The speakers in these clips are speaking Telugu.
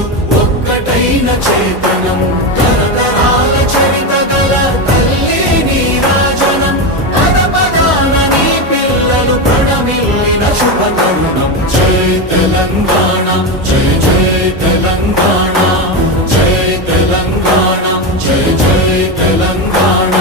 ప్రజలు ఒక్కటైన చేతనం తరతరాల చరిత గల తల్లి నీరాజనం పద పదాన నీ పిల్లలు ప్రణమిల్లిన శుభ తరుణం జై తెలంగాణ జై జై తెలంగాణ జై తెలంగాణ జై జై తెలంగాణ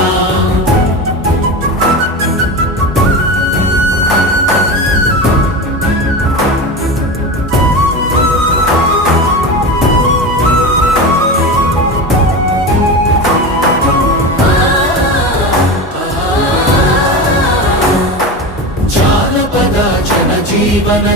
జీవన